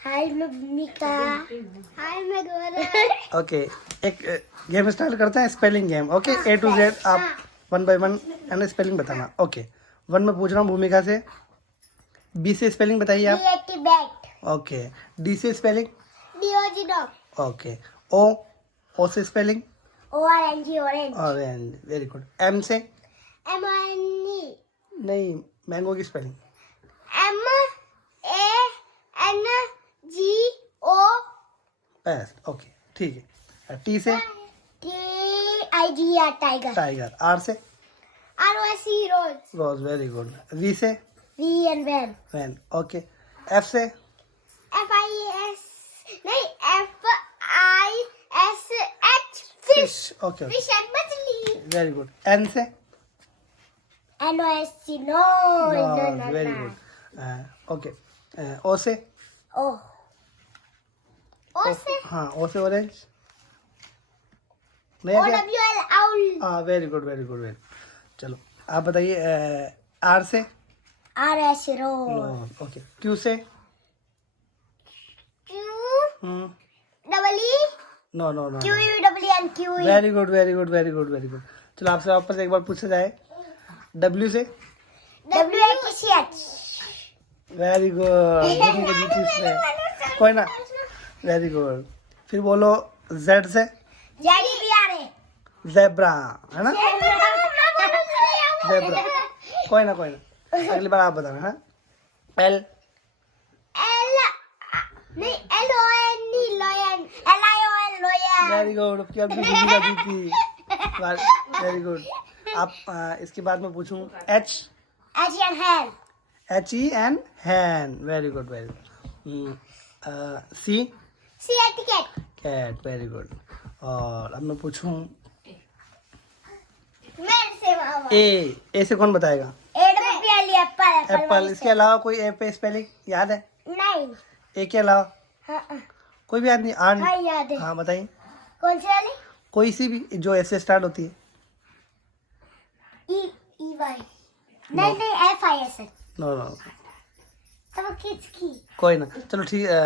हाय मैं भूमिका। हाय मैं गौरव। ओके, एक गेम स्टार्ट करते हैं, spelling game. Okay, A to Z आप 1 by 1 है ना स्पेलिंग बताना। ओके, 1 में पूछ रहा हूँ भूमिका से। B से स्पेलिंग बताइए आप। बैट। ओके, D से spelling. D O G dog. Okay, O से spelling. O R N G orange. Orange, very good. M से। एमएनई। नहीं, मैंगो की स्पेलिंग। MANGO। बेस्ट, ओके ठीक है। T से। TIGR tiger. टाइगर। R से। ROSE rose. Rose, very good. V से। VN van. Van, okay. F से। FIS नहीं FISH fish. Okay, fish and मछली। Very good. N से। NOSC no. Very good. Okay, O से। ओ से हाँ, O से ऑरेंज। नया क्या? OWL owl. हाँ, very good very good very. चलो आप बताइए। R से। RS rose. ओके, Q से। Q double E no no no. QUWN QE। Very good very good very good very good. चलो आपसे वापस एक बार पूछा जाए। W से। WHCH। Very good. कोई ना, वेरी गुड। फिर बोलो Z से। JDBRA। जेब्रा, है ना? जेब्रा, कोई ना कोई ना, अगली बार आप बताना। हाँ, L। नहीं LONE lion. LION lion. Very good. क्या भूमिका जीती। Very good. आप इसके बाद में पूछूं H। Asian hand. HEN hen, very good very good. C। Ticket. Cat, very good. और अब मैं पूछूं मेरे से मामा। A से कौन बताएगा? एप्पल। एप्पल। इसके अलावा कोई ए पे स्पेलिंग याद है? नहीं। ए के अलावा हाँ कोई भी याद नहीं? आन। हाँ याद है। हाँ बताइए, कौन सी वाली? कोई सी भी जो ऐसे स्टार्ट होती है। EY। नहीं नहीं FIS। नो नो, तो किड्स की। कोई ना, चलो ठीक है।